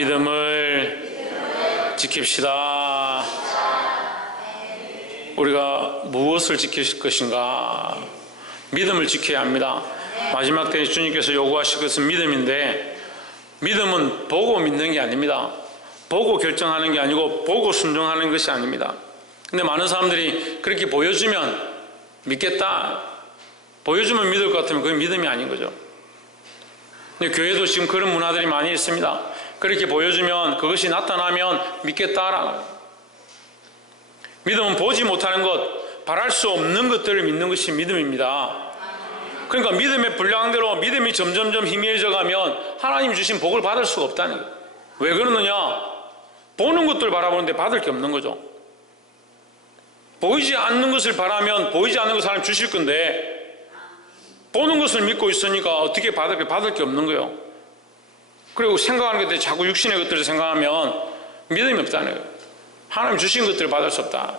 믿음을 지킵시다. 우리가 무엇을 지킬 것인가? 믿음을 지켜야 합니다. 마지막 때에 주님께서 요구하실 것은 믿음인데, 믿음은 보고 믿는 게 아닙니다. 보고 결정하는 게 아니고 보고 순종하는 것이 아닙니다. 근데 많은 사람들이 그렇게 보여주면 믿겠다, 보여주면 믿을 것 같으면 그게 믿음이 아닌 거죠. 근데 교회도 지금 그런 문화들이 많이 있습니다. 그렇게 보여주면, 그것이 나타나면 믿겠다라는 거예요. 믿음은 보지 못하는 것, 바랄 수 없는 것들을 믿는 것이 믿음입니다. 그러니까 믿음의 분량대로 믿음이 점점점 희미해져 가면 하나님 주신 복을 받을 수가 없다는 거예요. 왜 그러느냐? 보는 것들 바라보는데 받을 게 없는 거죠. 보이지 않는 것을 바라면 보이지 않는 것을 하나님 주실 건데, 보는 것을 믿고 있으니까 어떻게 받을 게 없는 거예요. 그리고 생각하는 것들이 자꾸 육신의 것들을 생각하면 믿음이 없다는 거예요. 하나님 주신 것들을 받을 수 없다.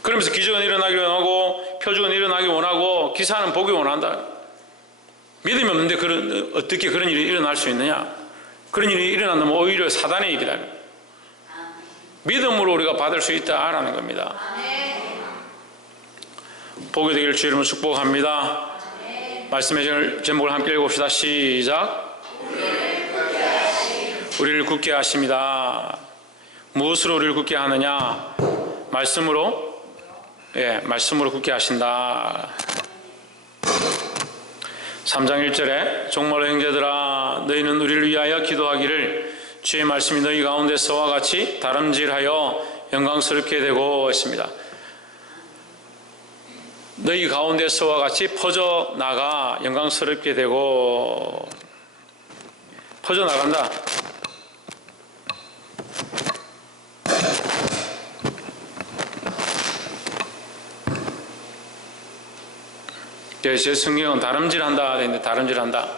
그러면서 기적은 일어나기 원하고 표적은 일어나기 원하고 기사는 보기 원한다. 믿음이 없는데 어떻게 그런 일이 일어날 수 있느냐? 그런 일이 일어난다면 오히려 사단의 일이다. 믿음으로 우리가 받을 수 있다라는 겁니다. 보게 되기를 주 이름으로 축복합니다. 말씀의 제목을 함께 읽읍시다. 시작. 우리를 굳게 하십니다. 무엇으로 우리를 굳게 하느냐? 말씀으로. 말씀으로 굳게 하신다. 3장 1절에 정말로 형제들아, 너희는 우리를 위하여 기도하기를 주의 말씀이 너희 가운데서와 같이 다름질하여 영광스럽게 되고 했습니다. 너희 가운데서와 같이 퍼져나가 영광스럽게 되고, 퍼져나간다. 제 성경은 다름질한다 되는데, 다름질한다.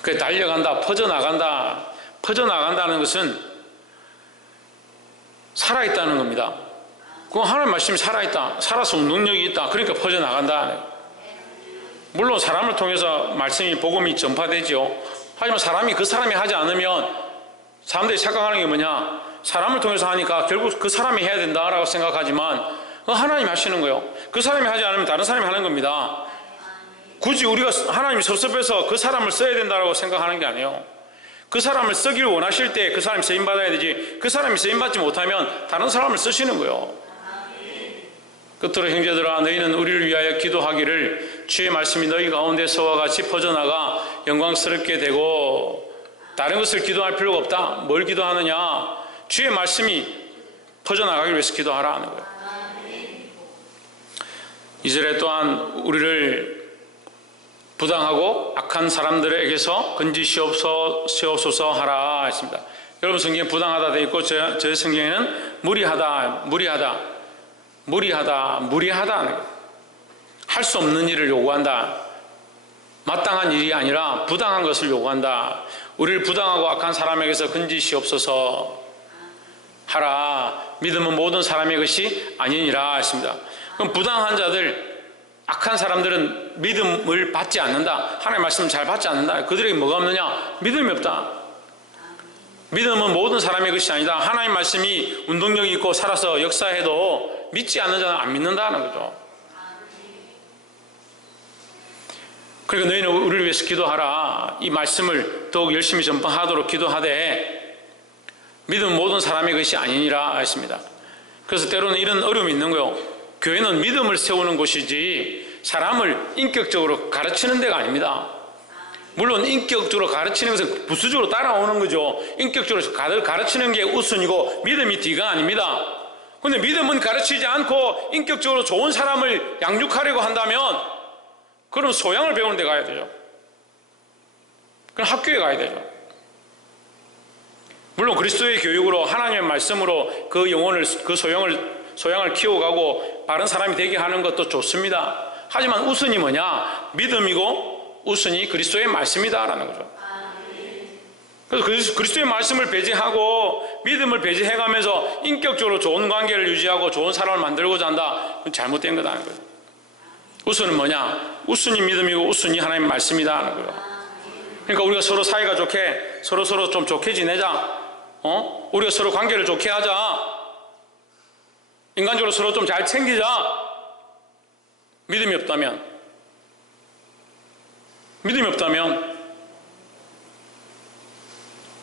그게 달려간다, 퍼져나간다. 퍼져나간다는 것은 살아있다는 겁니다. 그 하나님 말씀이 살아있다, 살아서 능력이 있다, 그러니까 퍼져나간다. 물론 사람을 통해서 말씀이, 복음이 전파되죠. 하지만 그 사람이 하지 않으면 사람들이 착각하는 게 뭐냐? 사람을 통해서 하니까 결국 그 사람이 해야 된다라고 생각하지만 하나님이 하시는 거예요. 그 사람이 하지 않으면 다른 사람이 하는 겁니다. 굳이 우리가 하나님이 섭섭해서 그 사람을 써야 된다고 생각하는 게 아니에요. 그 사람을 쓰기를 원하실 때 그 사람이 쓰임받아야 되지, 그 사람이 쓰임받지 못하면 다른 사람을 쓰시는 거예요. 끝으로 형제들아, 너희는 우리를 위하여 기도하기를 주의 말씀이 너희 가운데서와 같이 퍼져나가 영광스럽게 되고. 다른 것을 기도할 필요가 없다. 뭘 기도하느냐? 주의 말씀이 퍼져나가기 위해서 기도하라는 거예요. 2절에 또한 우리를 부당하고 악한 사람들에게서 건지시옵소서 하라 했습니다. 여러분 성경에 부당하다 되어 있고, 저 성경에는 무리하다. 할 수 없는 일을 요구한다. 마땅한 일이 아니라 부당한 것을 요구한다. 우리를 부당하고 악한 사람에게서 건지시옵소서 하라. 믿음은 모든 사람의 것이 아니니라 했습니다. 그럼 부당한 자들, 악한 사람들은 믿음을 받지 않는다. 하나님의 말씀을 잘 받지 않는다. 그들에게 뭐가 없느냐? 믿음이 없다. 믿음은 모든 사람의 것이 아니다. 하나님의 말씀이 운동력이 있고 살아서 역사해도 믿지 않는 자는 안 믿는다는 거죠. 그러니까 너희는 우리를 위해서 기도하라. 이 말씀을 더욱 열심히 전파하도록 기도하되, 믿음은 모든 사람의 것이 아니니라 했습니다. 그래서 때로는 이런 어려움이 있는 거예요. 교회는 믿음을 세우는 곳이지 사람을 인격적으로 가르치는 데가 아닙니다. 물론 인격적으로 가르치는 것은 부수적으로 따라오는 거죠. 인격적으로 가르치는 게 우선이고 믿음이 뒤가 아닙니다. 그런데 믿음은 가르치지 않고 인격적으로 좋은 사람을 양육하려고 한다면, 그럼 소양을 배우는 데 가야 되죠. 그럼 학교에 가야 되죠. 물론 그리스도의 교육으로 하나님의 말씀으로 그 영혼을, 그 소양을 키워가고 바른 사람이 되게 하는 것도 좋습니다. 하지만 우선이 뭐냐? 믿음이고 우선이 그리스도의 말씀이다라는 거죠. 그래서 그리스도의 말씀을 배제하고 믿음을 배제해가면서 인격적으로 좋은 관계를 유지하고 좋은 사람을 만들고자 한다. 그건 잘못된 거다는 거죠. 우선은 뭐냐? 우선이 믿음이고 우선이 하나님의 말씀이다라는 거예요. 그러니까 우리가 서로 사이가 좋게 서로 좀 좋게 지내자. 우리가 서로 관계를 좋게 하자. 인간적으로 서로 좀 잘 챙기자. 믿음이 없다면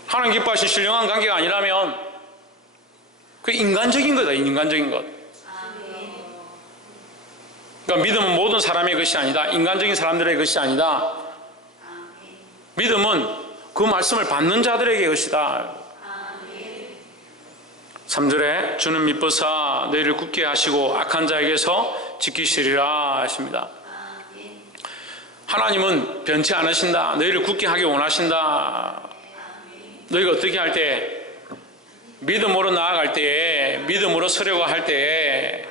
하나님 기뻐하신 신령한 관계가 아니라면 그 인간적인 거다. 인간적인 것. 그러니까 믿음은 모든 사람의 것이 아니다. 인간적인 사람들의 것이 아니다. 믿음은 그 말씀을 받는 자들에게 것이다. 3절에 주는 미쁘사 너희를 굳게 하시고 악한 자에게서 지키시리라 하십니다. 하나님은 변치 않으신다. 너희를 굳게 하기 원하신다. 너희가 어떻게 할 때, 믿음으로 나아갈 때에, 믿음으로 서려고 할 때에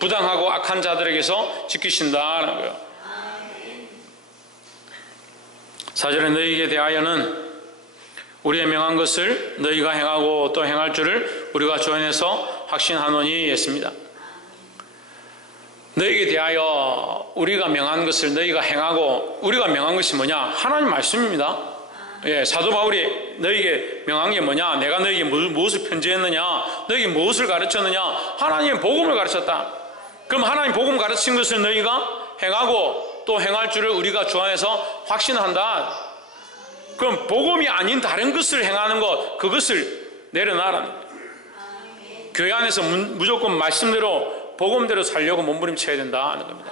부당하고 악한 자들에게서 지키신다는 거예요. 4절에 너희에게 대하여는 우리의 명한 것을 너희가 행하고 또 행할 줄을 우리가 조언해서 확신하노니 했습니다. 너희에게 대하여 우리가 명한 것을 너희가 행하고, 우리가 명한 것이 뭐냐? 하나님 말씀입니다. 예, 사도 바울이 너희에게 명한 게 뭐냐? 내가 너희에게 무엇을 편지했느냐? 너희에게 무엇을 가르쳤느냐? 하나님의 복음을 가르쳤다. 그럼 하나님 복음 가르친 것을 너희가 행하고 또 행할 줄을 우리가 주 안에서 확신한다. 그럼 복음이 아닌 다른 것을 행하는 것, 그것을 내려놔라. 교회 안에서 무조건 말씀대로 복음대로 살려고 몸부림쳐야 된다는 겁니다.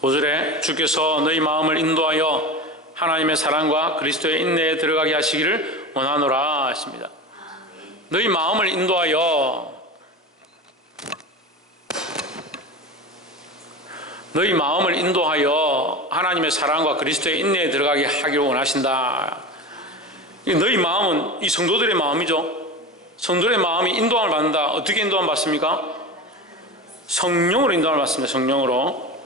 5절에 주께서 너희 마음을 인도하여 하나님의 사랑과 그리스도의 인내에 들어가게 하시기를 원하노라 하십니다. 너희 마음을 인도하여, 너희 마음을 인도하여 하나님의 사랑과 그리스도의 인내에 들어가게 하기를 원하신다. 너희 마음은 이 성도들의 마음이죠. 성도들의 마음이 인도함을 받는다. 어떻게 인도함을 받습니까? 성령으로 인도함을 받습니다. 성령으로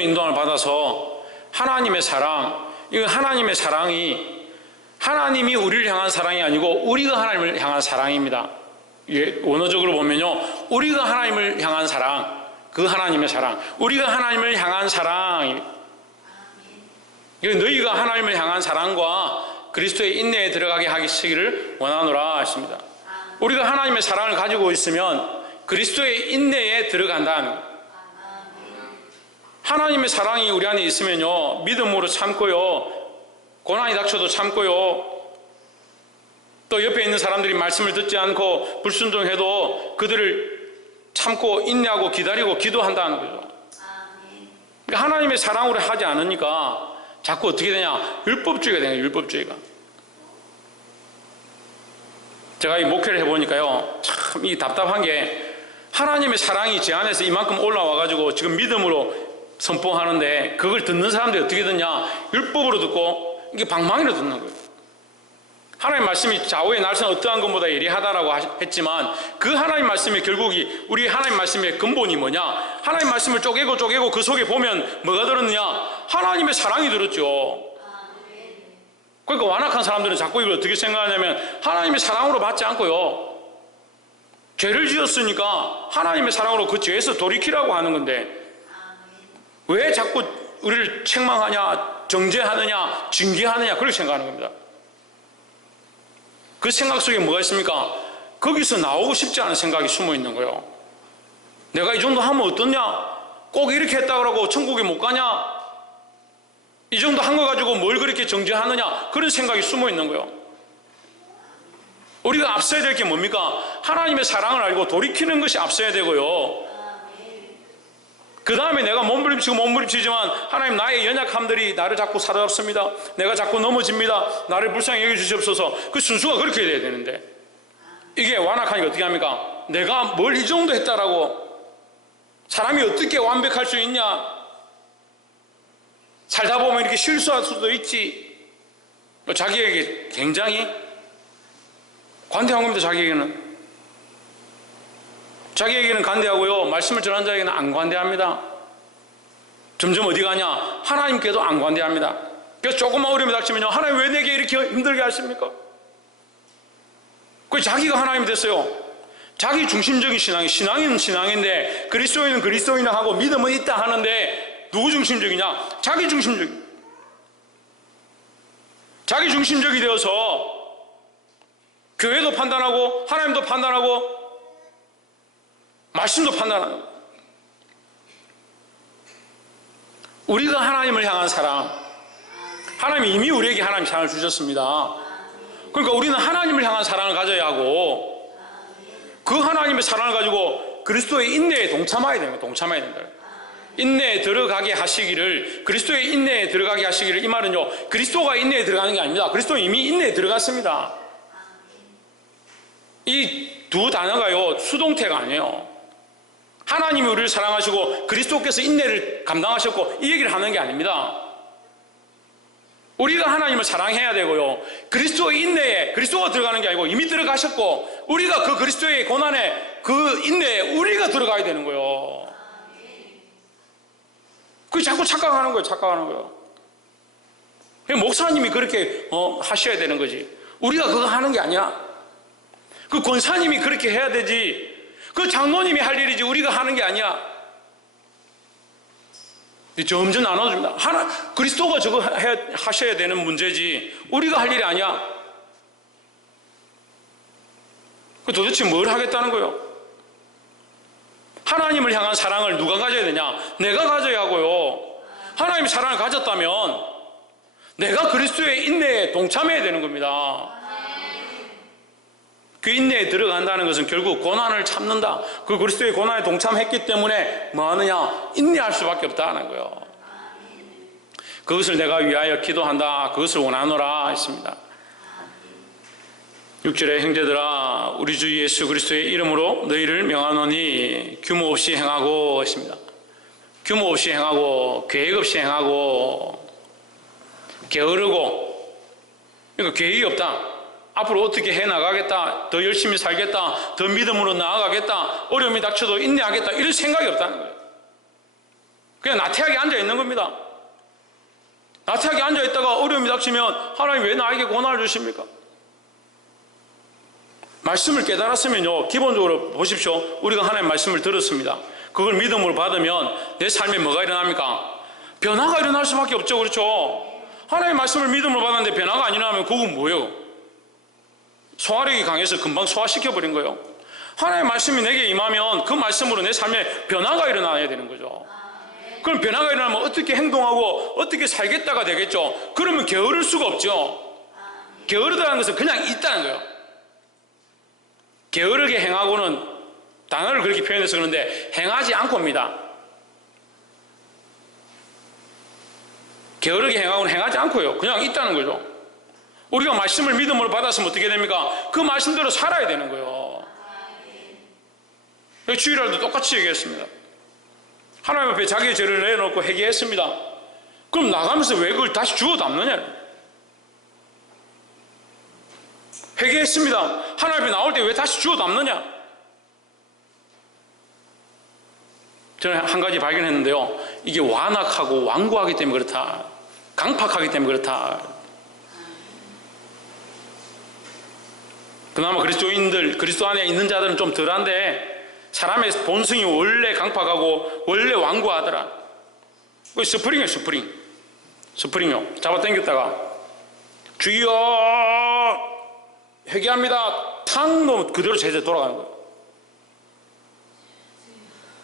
인도함을 받아서 하나님의 사랑, 이건 하나님의 사랑이 하나님이 우리를 향한 사랑이 아니고 우리가 하나님을 향한 사랑입니다. 원어적으로 보면요, 우리가 하나님을 향한 사랑, 그 하나님의 사랑, 우리가 하나님을 향한 사랑. 너희가 하나님을 향한 사랑과 그리스도의 인내에 들어가게 하시기를 원하노라 하십니다. 우리가 하나님의 사랑을 가지고 있으면 그리스도의 인내에 들어간다는, 하나님의 사랑이 우리 안에 있으면요, 믿음으로 참고요, 고난이 닥쳐도 참고요, 또 옆에 있는 사람들이 말씀을 듣지 않고 불순종해도 그들을 참고 인내하고 기다리고 기도한다는 거죠. 그러니까 하나님의 사랑으로 하지 않으니까 자꾸 어떻게 되냐? 율법주의가 되는 거예요. 율법주의가. 제가 이 목회를 해보니까요, 참 이 답답한 게, 하나님의 사랑이 제 안에서 이만큼 올라와가지고 지금 믿음으로 선포하는데, 그걸 듣는 사람들이 어떻게 듣냐? 율법으로 듣고 이게 방망이로 듣는 거예요. 하나님 말씀이 좌우의 날선 어떠한 것보다 예리하다라고 했지만, 그 하나님 말씀의 결국이, 우리 하나님 말씀의 근본이 뭐냐? 하나님 말씀을 쪼개고 그 속에 보면 뭐가 들었느냐? 하나님의 사랑이 들었죠. 그러니까 완악한 사람들은 자꾸 이걸 어떻게 생각하냐면, 하나님의 사랑으로 받지 않고요, 죄를 지었으니까 하나님의 사랑으로 그 죄에서 돌이키라고 하는 건데, 왜 자꾸 우리를 책망하냐, 정죄하느냐, 징계하느냐, 그렇게 생각하는 겁니다. 그 생각 속에 뭐가 있습니까? 거기서 나오고 싶지 않은 생각이 숨어 있는 거예요. 내가 이 정도 하면 어떠냐? 꼭 이렇게 했다 그러고 천국에 못 가냐? 이 정도 한 거 가지고 뭘 그렇게 정죄하느냐? 그런 생각이 숨어 있는 거예요. 우리가 앞서야 될 게 뭡니까? 하나님의 사랑을 알고 돌이키는 것이 앞서야 되고요, 그 다음에 내가 몸부림치지만 하나님, 나의 연약함들이 나를 자꾸 사로잡습니다. 내가 자꾸 넘어집니다. 나를 불쌍히 여겨주시옵소서. 그 순수가 그렇게 돼야 되는데, 이게 완악하니까 어떻게 합니까? 내가 뭘 이 정도 했다라고, 사람이 어떻게 완벽할 수 있냐? 살다 보면 이렇게 실수할 수도 있지. 자기에게 굉장히 관대한 겁니다. 자기에게는 관대하고요, 말씀을 전한 자에게는 안 관대합니다. 점점 어디 가냐? 하나님께도 안 관대합니다. 그래서 조금만 어려움이 닥치면요, 하나님 왜 내게 이렇게 힘들게 하십니까? 그 자기가 하나님이 됐어요. 자기 중심적인 신앙은 신앙인데, 그리스도인은 그리스도인을 하고 믿음은 있다 하는데, 누구 중심적이냐? 자기 중심적인. 자기 중심적이 되어서 교회도 판단하고 하나님도 판단하고 말씀도 판단하고, 우리가 하나님을 향한 사랑, 하나님이 이미 우리에게 하나님 사랑을 주셨습니다. 그러니까 우리는 하나님을 향한 사랑을 가져야 하고, 그 하나님의 사랑을 가지고 그리스도의 인내에 동참해야 됩니다. 동참해야 된다. 인내에 들어가게 하시기를, 그리스도의 인내에 들어가게 하시기를. 이 말은요, 그리스도가 인내에 들어가는 게 아닙니다. 그리스도는 이미 인내에 들어갔습니다. 이 두 단어가요, 수동태가 아니에요. 하나님이 우리를 사랑하시고 그리스도께서 인내를 감당하셨고, 이 얘기를 하는 게 아닙니다. 우리가 하나님을 사랑해야 되고요, 그리스도의 인내에 그리스도가 들어가는 게 아니고 이미 들어가셨고, 우리가 그 그리스도의 고난에, 그 인내에 우리가 들어가야 되는 거예요. 그게 자꾸 착각하는 거예요. 착각하는 거예요. 목사님이 그렇게 하셔야 되는 거지, 우리가 그거 하는 게 아니야. 그 권사님이 그렇게 해야 되지, 그 장로님이 할 일이지 우리가 하는 게 아니야. 점점 나눠줍니다. 그리스도가 저거 하셔야 되는 문제지 우리가 할 일이 아니야. 도대체 뭘 하겠다는 거예요? 하나님을 향한 사랑을 누가 가져야 되냐? 내가 가져야 하고요, 하나님의 사랑을 가졌다면 내가 그리스도의 인내에 동참해야 되는 겁니다. 그 인내에 들어간다는 것은 결국 고난을 참는다. 그 그리스도의 고난에 동참했기 때문에 뭐 하느냐? 인내할 수밖에 없다는 거예요. 그것을 내가 위하여 기도한다. 그것을 원하노라 했습니다. 6절에 형제들아, 우리 주 예수 그리스도의 이름으로 너희를 명하노니 규모 없이 행하고 했습니다. 규모 없이 행하고, 계획 없이 행하고, 게으르고, 그러니까 계획이 없다. 앞으로 어떻게 해나가겠다, 더 열심히 살겠다, 더 믿음으로 나아가겠다, 어려움이 닥쳐도 인내하겠다, 이런 생각이 없다는 거예요. 그냥 나태하게 앉아있는 겁니다. 나태하게 앉아있다가 어려움이 닥치면 하나님 왜 나에게 고난을 주십니까? 말씀을 깨달았으면요, 기본적으로 보십시오. 우리가 하나님의 말씀을 들었습니다. 그걸 믿음으로 받으면 내 삶에 뭐가 일어납니까? 변화가 일어날 수밖에 없죠. 그렇죠? 하나님의 말씀을 믿음으로 받았는데 변화가 안 일어나면 그건 뭐예요? 소화력이 강해서 금방 소화시켜버린 거예요. 하나님의 말씀이 내게 임하면 그 말씀으로 내 삶에 변화가 일어나야 되는 거죠. 그럼 변화가 일어나면 어떻게 행동하고 어떻게 살겠다가 되겠죠. 그러면 게으를 수가 없죠. 게으르다는 것은 그냥 있다는 거예요. 게으르게 행하고는, 단어를 그렇게 표현해서 그런데 행하지 않고입니다. 게으르게 행하고는 행하지 않고요, 그냥 있다는 거죠. 우리가 말씀을 믿음으로 받았으면 어떻게 됩니까? 그 말씀대로 살아야 되는 거예요. 주일날도 똑같이 얘기했습니다. 하나님 앞에 자기의 죄를 내놓고 회개했습니다. 그럼 나가면서 왜 그걸 다시 주워 담느냐? 회개했습니다. 하나님 앞에 나올 때 왜 다시 주워 담느냐? 저는 한 가지 발견했는데요, 이게 완악하고 완고하기 때문에 그렇다, 강팍하기 때문에 그렇다. 그나마 그리스도인들, 그리스도 안에 있는 자들은 좀 덜한데, 사람의 본성이 원래 강팍하고 원래 완고하더라. 그 스프링이에요, 스프링. 스프링이요. 잡아당겼다가 주여 회개합니다, 탕 놓으면 그대로 제대로 돌아가는 거예요.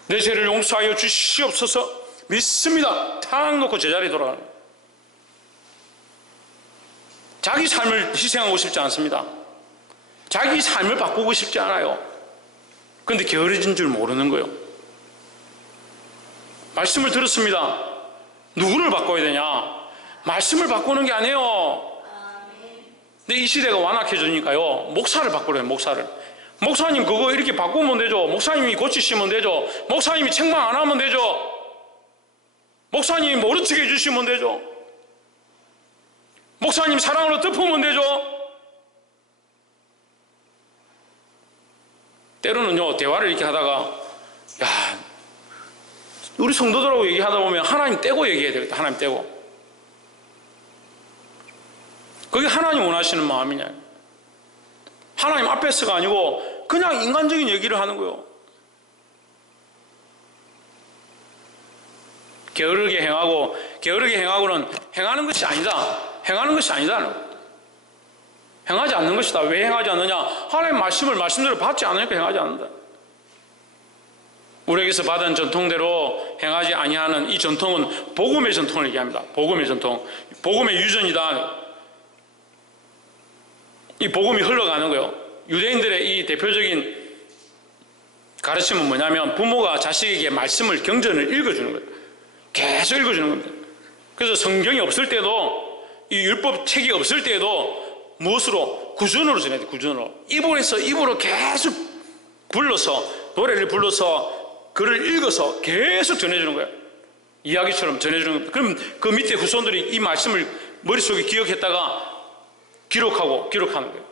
내 죄를 용서하여 주시옵소서, 믿습니다, 탕 놓고 제자리에 돌아가는 거예요. 자기 삶을 희생하고 싶지 않습니다. 자기 삶을 바꾸고 싶지 않아요. 그런데 게으르진 줄 모르는 거예요. 말씀을 들었습니다. 누구를 바꿔야 되냐? 말씀을 바꾸는 게 아니에요. 근데 이 시대가 완악해지니까요, 목사를 바꾸래요. 목사를. 목사님 그거 이렇게 바꾸면 되죠. 목사님이 고치시면 되죠. 목사님이 책망 안 하면 되죠. 목사님이 모르게 해주시면 되죠. 목사님 사랑으로 덮으면 되죠. 때로는요, 대화를 이렇게 하다가, 야, 우리 성도들하고 얘기하다 보면 하나님 떼고 얘기해야 되겠다. 하나님 떼고. 그게 하나님 원하시는 마음이냐? 하나님 앞에서가 아니고 그냥 인간적인 얘기를 하는 거예요. 게으르게 행하고는 행하는 것이 아니다. 행하는 것이 아니다. 행하지 않는 것이다. 왜 행하지 않느냐? 하나님의 말씀대로 받지 않으니까 행하지 않는다. 우리에게서 받은 전통대로 행하지 아니하는 이 전통은 복음의 전통을 얘기합니다. 복음의 전통. 복음의 유전이다. 이 복음이 흘러가는 거예요. 유대인들의 이 대표적인 가르침은 뭐냐면 부모가 자식에게 말씀을 경전을 읽어주는 거예요. 계속 읽어주는 겁니다. 그래서 성경이 없을 때도 이 율법 책이 없을 때도 무엇으로? 구전으로 전해야 돼요. 구전으로. 입으로서 입으로 계속 불러서 노래를 불러서 글을 읽어서 계속 전해주는 거예요. 이야기처럼 전해주는 겁니다. 그럼 그 밑에 후손들이 이 말씀을 머릿속에 기억했다가 기록하는 거예요.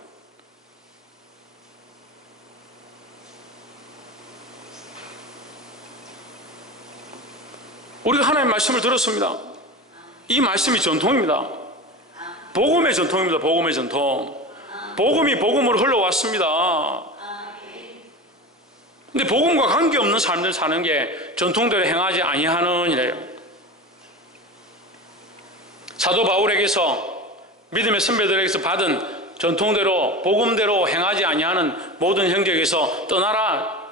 우리가 하나님의 말씀을 들었습니다. 이 말씀이 전통입니다. 복음의 전통입니다. 복음의 전통. 복음이 복음으로 흘러왔습니다. 근데 복음과 관계없는 삶을 사는 게 전통대로 행하지 아니하는 이래요. 사도 바울에게서 믿음의 선배들에게서 받은 전통대로 복음대로 행하지 아니하는 모든 형제에게서 떠나라.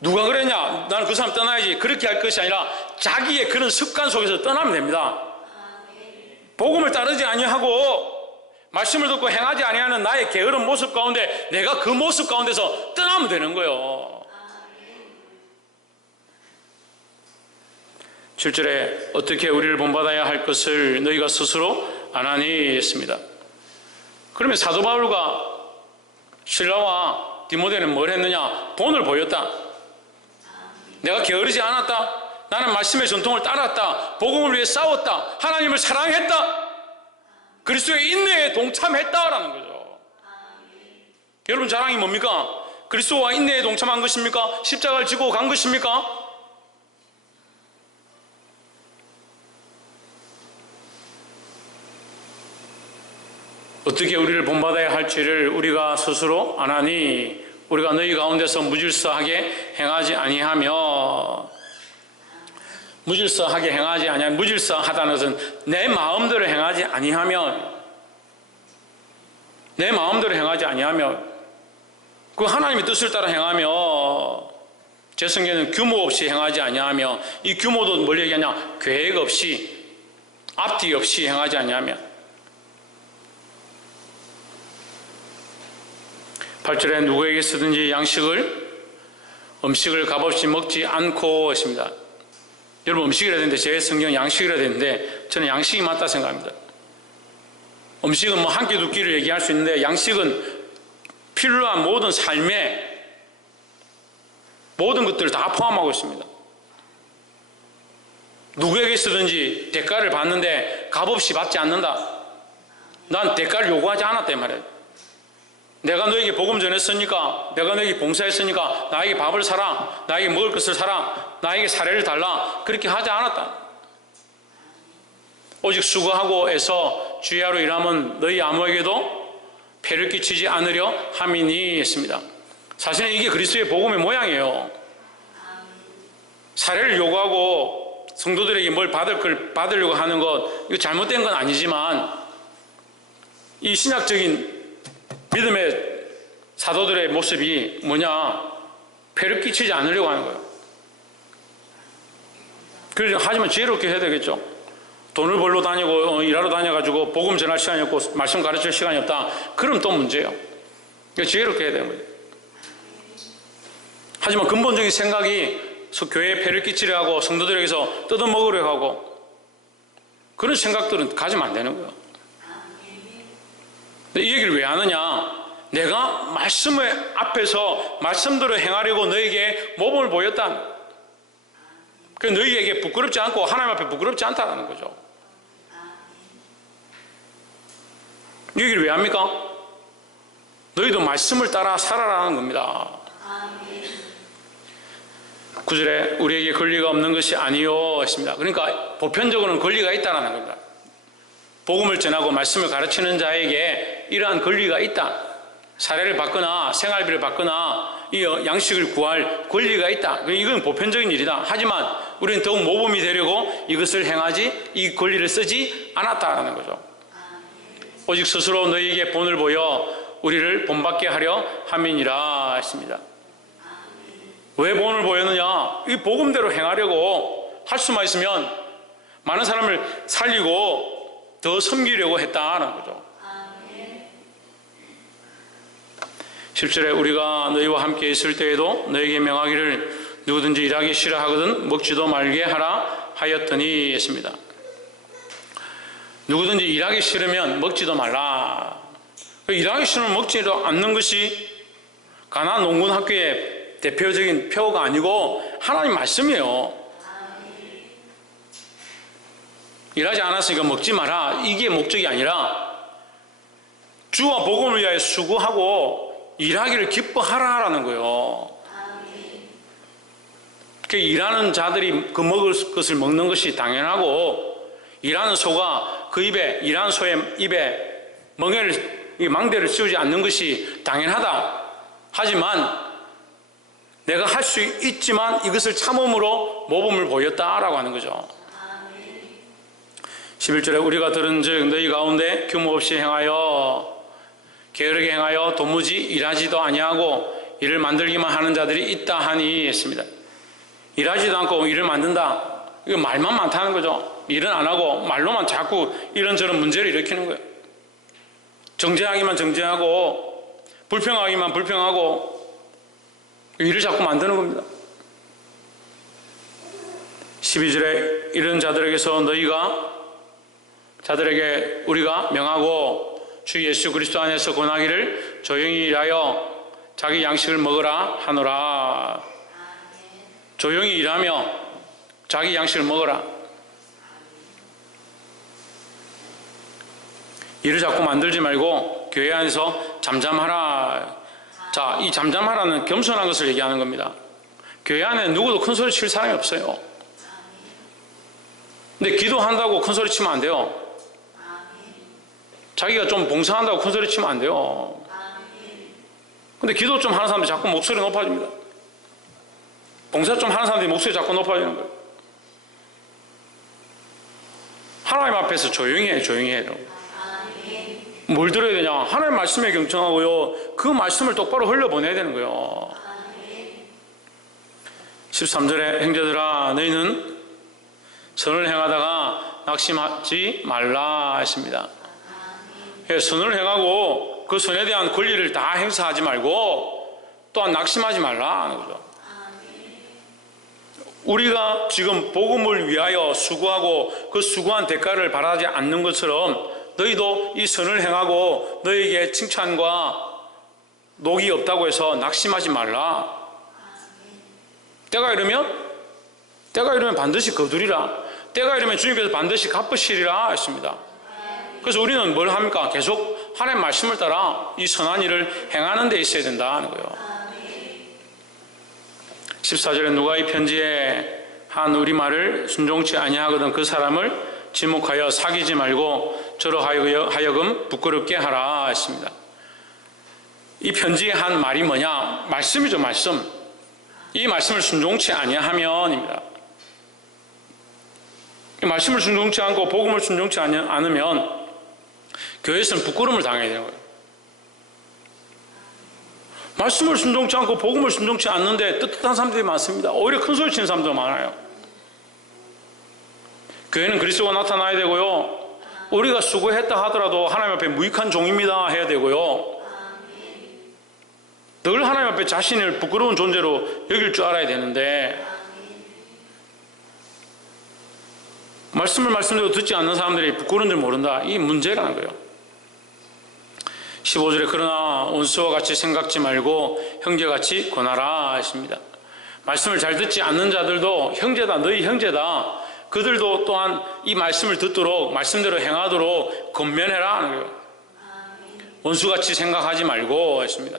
누가 그랬냐? 나는 그 사람 떠나야지. 그렇게 할 것이 아니라 자기의 그런 습관 속에서 떠나면 됩니다. 복음을 따르지 아니하고 말씀을 듣고 행하지 아니하는 나의 게으른 모습 가운데 내가 그 모습 가운데서 떠나면 되는 거예요. 7절에 어떻게 우리를 본받아야 할 것을 너희가 스스로 안 하니 했습니다. 그러면 사도 바울과 실라와 디모데는 뭘 했느냐? 본을 보였다. 내가 게으르지 않았다. 나는 말씀의 전통을 따랐다. 복음을 위해 싸웠다. 하나님을 사랑했다. 그리스도의 인내에 동참했다라는 거죠. 여러분 자랑이 뭡니까? 그리스도와 인내에 동참한 것입니까? 십자가를 지고 간 것입니까? 어떻게 우리를 본받아야 할지를 우리가 스스로 안 하니 우리가 너희 가운데서 무질서하게 행하지 아니하며 무질서하게 행하지 아니하면 무질서하다는 것은 내 마음대로 행하지 아니하면 내 마음대로 행하지 아니하면 그 하나님의 뜻을 따라 행하며 제 성경에는 규모 없이 행하지 아니하며 이 규모도 뭘 얘기하냐? 계획 없이 앞뒤 없이 행하지 아니하며 8절에 누구에게 쓰든지 음식을 값없이 먹지 않고 했습니다. 여러분 음식이라 되는데 제 성경은 양식이라 되는데 저는 양식이 맞다 생각합니다. 음식은 뭐 한 끼 두 끼를 얘기할 수 있는데 양식은 필요한 모든 삶의 모든 것들을 다 포함하고 있습니다. 누구에게 쓰든지 대가를 받는데 값없이 받지 않는다. 난 대가를 요구하지 않았다 이 말이에요. 내가 너에게 복음 전했으니까, 내가 너에게 봉사했으니까 나에게 밥을 사라, 나에게 먹을 것을 사라, 나에게 사례를 달라, 그렇게 하지 않았다. 오직 수고하고 애써 주야로 일하면 너희 아무에게도 폐를 끼치지 않으려 함이니 했습니다. 사실은 이게 그리스도의 복음의 모양이에요. 사례를 요구하고 성도들에게 뭘 받으려고 하는 것, 이거 잘못된 건 아니지만 이 신약적인 믿음의 사도들의 모습이 뭐냐? 폐를 끼치지 않으려고 하는 거예요. 하지만 지혜롭게 해야 되겠죠. 돈을 벌러 다니고 일하러 다녀가지고 복음 전할 시간이 없고 말씀 가르칠 시간이 없다. 그럼 또 문제예요. 지혜롭게 해야 되는 거예요. 하지만 근본적인 생각이 교회에 폐를 끼치려 하고 성도들에게서 뜯어먹으려 하고 그런 생각들은 가지면 안 되는 거예요. 이 얘기를 왜 하느냐? 내가 말씀의 앞에서 말씀대로 행하려고 너에게 모범을 보였다. 그 너희에게 부끄럽지 않고 하나님 앞에 부끄럽지 않다는 거죠. 이 얘기를 왜 합니까? 너희도 말씀을 따라 살아라는 겁니다. 9절에 우리에게 권리가 없는 것이 아니요 했습니다. 그러니까 보편적으로는 권리가 있다는 겁니다. 복음을 전하고 말씀을 가르치는 자에게 이러한 권리가 있다. 사례를 받거나 생활비를 받거나 이 양식을 구할 권리가 있다. 이건 보편적인 일이다. 하지만 우리는 더욱 모범이 되려고 이것을 행하지 이 권리를 쓰지 않았다는 거죠. 오직 스스로 너희에게 본을 보여 우리를 본받게 하려 함이니라 했습니다. 왜 본을 보였느냐? 이 복음대로 행하려고, 할 수만 있으면 많은 사람을 살리고 더 섬기려고 했다는 거죠. 10절에 우리가 너희와 함께 있을 때에도 너희에게 명하기를 누구든지 일하기 싫어하거든 먹지도 말게 하라 하였더니 했습니다. 누구든지 일하기 싫으면 먹지도 말라. 일하기 싫으면 먹지도 않는 것이 가나안 농군 학교의 대표적인 표가 아니고 하나님 말씀이에요. 일하지 않았으니까 먹지 마라, 이게 목적이 아니라 주와 복음을 위하여 수고하고 일하기를 기뻐하라라는 거예요. 그 일하는 자들이 그 먹을 것을 먹는 것이 당연하고, 일하는 소가 그 입에, 일하는 소의 입에 망대를 씌우지 않는 것이 당연하다. 하지만 내가 할 수 있지만 이것을 참음으로 모범을 보였다라고 하는 거죠. 11절에 우리가 들은즉 너희 가운데 규모 없이 행하여 게으르게 행하여 도무지 일하지도 아니하고 일을 만들기만 하는 자들이 있다 하니 했습니다. 일하지도 않고 일을 만든다, 이거 말만 많다는 거죠. 일은 안 하고 말로만 자꾸 이런저런 문제를 일으키는 거예요. 정죄하기만 정죄하고 불평하기만 불평하고 일을 자꾸 만드는 겁니다. 12절에 이런 자들에게 우리가 명하고 주 예수 그리스도 안에서 권하기를 조용히 일하여 자기 양식을 먹으라 하노라. 조용히 일하며 자기 양식을 먹어라. 일을 자꾸 만들지 말고 교회 안에서 잠잠하라. 자, 이 잠잠하라는 겸손한 것을 얘기하는 겁니다. 교회 안에 누구도 큰 소리 칠 사람이 없어요. 근데 기도한다고 큰 소리 치면 안 돼요. 자기가 좀 봉사한다고 큰 소리 치면 안 돼요. 근데 기도 좀 하는 사람들이 자꾸 목소리 높아집니다. 봉사 좀 하는 사람들이 목소리 자꾸 높아지는 거예요. 하나님 앞에서 조용히 해요. 뭘 들어야 되냐? 하나님 말씀에 경청하고요, 그 말씀을 똑바로 흘려보내야 되는 거예요. 13절에 형제들아 너희는 선을 행하다가 낙심하지 말라 했습니다. 선을 행하고 그 선에 대한 권리를 다 행사하지 말고 또한 낙심하지 말라 하는 거죠. 우리가 지금 복음을 위하여 수고하고 그 수고한 대가를 바라지 않는 것처럼 너희도 이 선을 행하고 너희에게 칭찬과 녹이 없다고 해서 낙심하지 말라. 때가 이르면 반드시 거두리라. 때가 이르면 주님께서 반드시 갚으시리라 했습니다. 그래서 우리는 뭘 합니까? 계속 하나님 말씀을 따라 이 선한 일을 행하는 데 있어야 된다는 거예요. 14절에 누가 이 편지에 한 우리말을 순종치 아니하거든 그 사람을 지목하여 사귀지 말고 저로 하여금 부끄럽게 하라 했습니다. 이 편지에 한 말이 뭐냐? 말씀이죠, 말씀. 이 말씀을 순종치 아니하면입니다. 이 말씀을 순종치 않고 복음을 순종치 않으면 교회에서는 부끄러움을 당해야 되는 거예요. 말씀을 순종치 않고 복음을 순종치 않는데 떳떳한 사람들이 많습니다. 오히려 큰 소리 치는 사람도 많아요. 교회는 그리스도가 나타나야 되고요, 우리가 수고했다 하더라도 하나님 앞에 무익한 종입니다 해야 되고요, 늘 하나님 앞에 자신을 부끄러운 존재로 여길 줄 알아야 되는데 말씀대로 듣지 않는 사람들이 부끄러운 줄 모른다. 이게 문제라는 거예요. 15절에 그러나 원수와 같이 생각지 말고 형제같이 권하라 했습니다. 말씀을 잘 듣지 않는 자들도 형제다, 너희 형제다, 그들도 또한 이 말씀을 듣도록 말씀대로 행하도록 권면해라 하는 거예요. 원수같이 생각하지 말고 했습니다.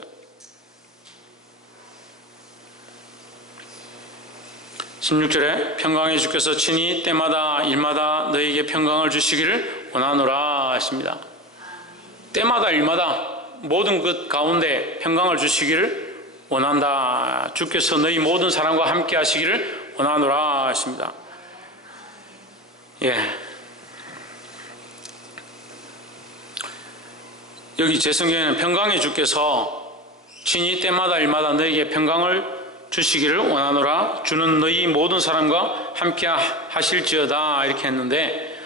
16절에 평강의 주께서 친히 때마다 일마다 너희에게 평강을 주시기를 원하노라 했습니다. 때마다 일마다 모든 것 가운데 평강을 주시기를 원한다. 주께서 너희 모든 사람과 함께 하시기를 원하노라 했습니다. 여기 제 성경에는 평강의 주께서 친히 때마다 일마다 너에게 평강을 주시기를 원하노라. 주는 너희 모든 사람과 함께 하실지어다 이렇게 했는데,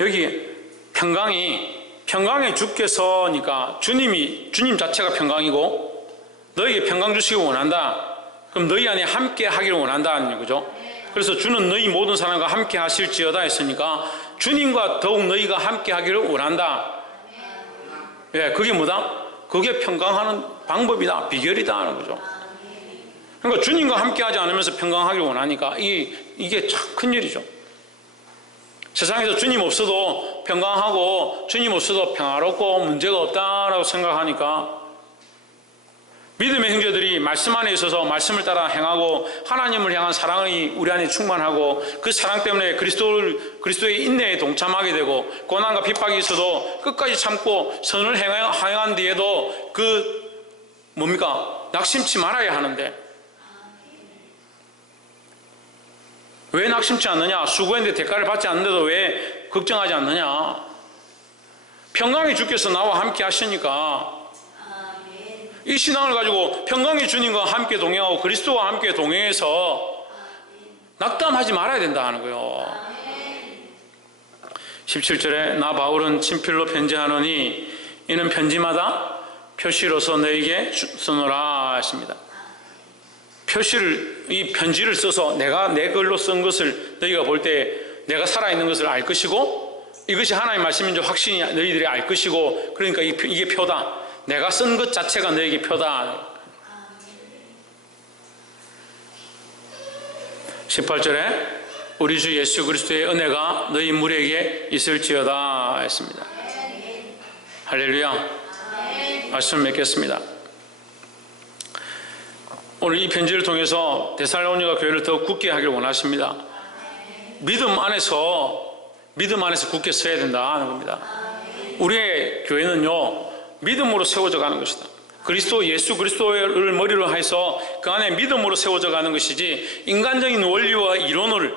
여기 평강의 주께서니까 주님 자체가 평강이고 너에게 평강 주시기 원한다. 그럼 너희 안에 함께 하기를 원한다는 거죠. 그래서 주는 너희 모든 사람과 함께 하실지어다 했으니까 주님과 더욱 너희가 함께 하기를 원한다. 예, 그게 뭐다? 그게 평강하는 방법이다, 비결이다 하는 거죠. 그러니까 주님과 함께 하지 않으면서 평강하기를 원하니까 이게 참 큰일이죠. 세상에서 주님 없어도 평강하고 주님 없어도 평화롭고 문제가 없다라고 생각하니까 믿음의 형제들이 말씀 안에 있어서 말씀을 따라 행하고 하나님을 향한 사랑이 우리 안에 충만하고 그 사랑 때문에 그리스도의 인내에 동참하게 되고 고난과 핍박이 있어도 끝까지 참고 선을 행한 뒤에도 낙심치 말아야 하는데 왜 낙심치 않느냐? 수고했는데 대가를 받지 않는데도 왜 걱정하지 않느냐? 평강의 주께서 나와 함께 하시니까 이 신앙을 가지고 평강의 주님과 함께 동행하고 그리스도와 함께 동행해서 낙담하지 말아야 된다 하는 거예요. 17절에 나 바울은 친필로 편지하노니 이는 편지마다 표시로서 너에게 쓰노라 하십니다. 이 편지를 써서 내가 내 글로 쓴 것을 너희가 볼 때 내가 살아있는 것을 알 것이고 이것이 하나님의 말씀인 줄 확신이 너희들이 알 것이고 그러니까 이게 표다. 내가 쓴 것 자체가 너에게 표다. 18절에 우리 주 예수 그리스도의 은혜가 너희 무리에게 있을지어다 했습니다. 할렐루야. 말씀을 맺겠습니다. 오늘 이 편지를 통해서 데살로니가 교회를 더 굳게 하기를 원하십니다. 믿음 안에서 굳게 서야 된다는 겁니다. 우리의 교회는요 믿음으로 세워져 가는 것이다. 예수 그리스도를 머리로 해서 그 안에 믿음으로 세워져 가는 것이지 인간적인 원리와 이론을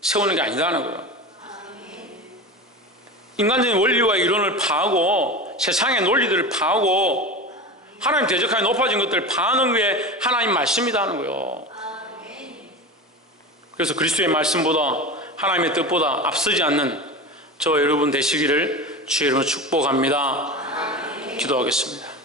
세우는 게 아니다는 거예요. 인간적인 원리와 이론을 파하고 세상의 논리들을 파하고 하나님 대적하에 높아진 것들을 파하는 게 하나님 말씀이라는 거예요. 그래서 그리스도의 말씀보다 하나님의 뜻보다 앞서지 않는 저와 여러분 되시기를 주의 이름으로 축복합니다. 기도하겠습니다.